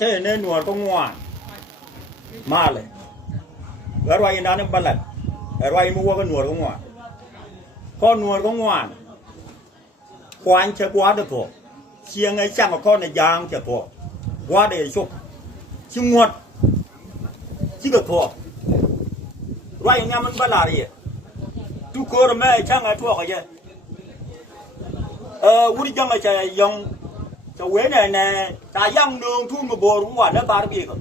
Thế nên nuôi có ngoan mà lại ở ngoài đó nên lần ở ngoài mua cái nuôi có ngoan con nuôi có ngoan quan chơi quá được thôi chiêng ấy chẳng có con này giang chơi thôi quá để chụp chứ nguột chứ được thôi ngoài nhà mình bắt lại đi tu cơ rồi mấy chẳng ai thua cái gì uống chẳng ai chơi dùng cho quế này nè ta giang đường thu một bồ đúng không nó ba cái gì cơ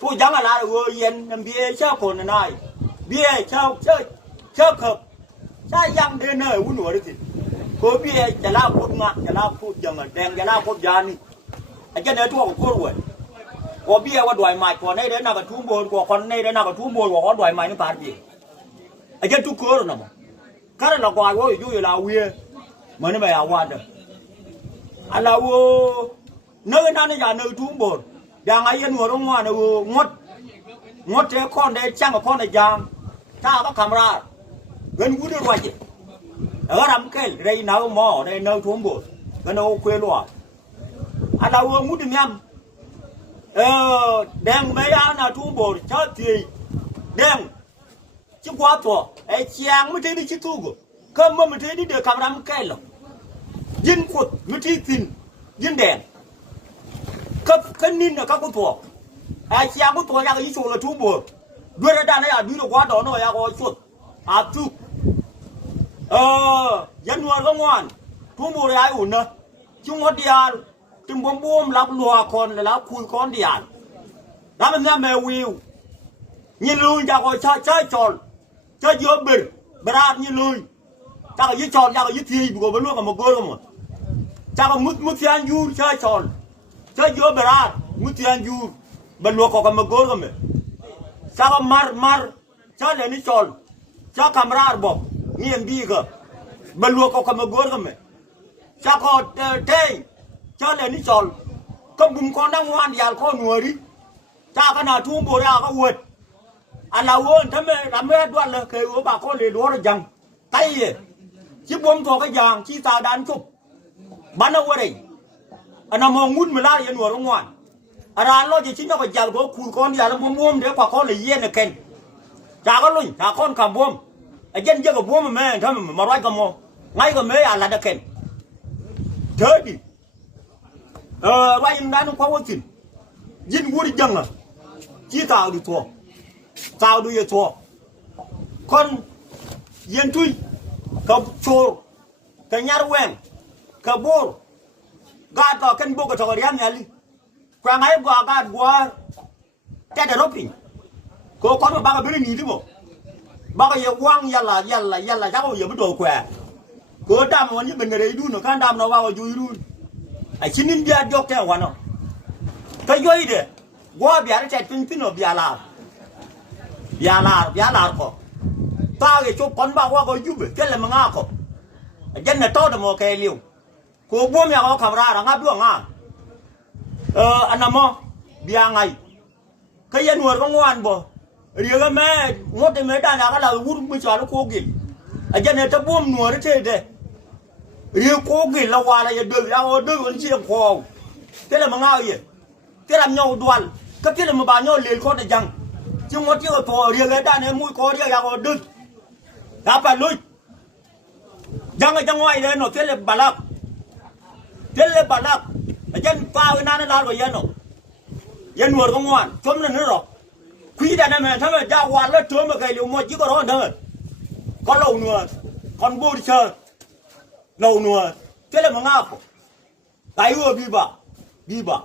thu giang là rồi yên làm bia sao còn này bia sao chơi chơi khập sao giang đến nơi uống nổi được gì có bia chả lao phút ngạn chả lao phút dòng ở đèn chả lao phút giàn đi anh cái này thu của cô rồi có bia qua đòi mày còn đây đấy nào cái thu bồ của con đây đấy nào cái thu bồ của con đòi mày nó ba gì anh cái thu cơ rồi nào cái là quài quá rồi là uy mà nó mày ảo quan rồi anh là nơi nào này nhà nơi thu bồ giang ấy yên ngồi trong ngoài nó ngót thế con đây chẳng có con này giang ta có camera gần gũi được gì ở đám cây đây nấu mò đây nấu thốn bột cái nấu quê luôn anh đâu muốn đi nhâm đem mấy anh nào thốn bột chết thì đem chứ quá to ấy chiang mới thấy đi chứ thu không mà mới thấy đi được camera cây rồi dân quật mới thấy tin dân đèn cấp cái nín là các con thua ai chiang con thua ra cái số là thốn bột đưa ra đây là đi được quá đó rồi à có suốt à chú dân nuôi có ngoan thu mua ai ổn nữa chúng nó đi ăn chúng bom bom lắp lùa con là lắp khui con đi ăn đã mình ra mèo yêu nhìn lùi ra coi chơi tròn chơi giữa bể bạt nhìn lùi ta có dưới tròn ta có dưới thi của vẫn luôn cả một cơ không mà ta có mút thiên du chơi tròn chơi giữa bạt mút thiên du vẫn luôn có cả một cơ không mà ta có mar chơi lên đi tròn chơi camera bom nghiền đi cơ bên luôn có cầm gối không mày cha có thế cho nên đi chọn không bùng con đang ngoan thì ăn con người đi cha cái nào thu bồ ra có uất anh là uất thế mày làm mấy đoạn là kêu bà con để đố là rằng tay gì chứ bom thò cái giàng chi ta đan chụp bắn đâu qua đây anh nào mà ngút mà la thì nuôi trong ngoài anh ra lo gì chính nó phải giàng có khui con đi là bom để quả con là yên là kèn cha có luôn cha con cầm bom anh dân chưa có bom mà mẹ thôi mà nói cầm mò ngay cái mấy là được kèn thế đi quay đã nó không có chuyện dân vui đi chăng à chỉ tao đi thua tao đi thua con dân thui cái chùa cái nhà quen cái bố gạt cái cân bố cái trò riêng nhà đi quang ấy qua gạt qua cái đó pin có con mà ba cái bên nhìn đi bộ ba cái quang yalla chắc có giờ mới đồ khỏe có đam mà như bên này đấy nó can đam nó vào vui luôn ai xin đi ra dọc theo quan nó cái gì đấy qua bia nó chạy pin nó bia là có ta cái chỗ con ba qua có giúp cái là mà ngã có dân này to được một cái liều cô bố mẹ có camera là ngáp luôn à anh nằm bia ngày cái dân nuôi có ngoan bò riêng cái mẹ ngót cái mấy đàn nhà cái là uống bây giờ nó cố kì dân này ta buông nuôi nó thế đấy riêng cố kì là qua là được ra được vẫn chỉ được khoa thế là mà ngao gì thế làm nhau đoàn cái thế là mà bà nhau liền con để rằng chứ ngót chưa có thò riêng cái đàn này mũi có riêng ra có được đã phải lui rằng ở trong ngoài đây nó thế là bà lạc dân pha cái nan nó rồi dân nó dân nuôi không ngoan chấm lên nữa rồi quý đàn này mẹ thấy mày ra quan lớp trốn mà cái liều mua chỉ có đó thôi con lầu nữa con bô đi chơi lầu nữa thế là mà ngao cái ưa đi bà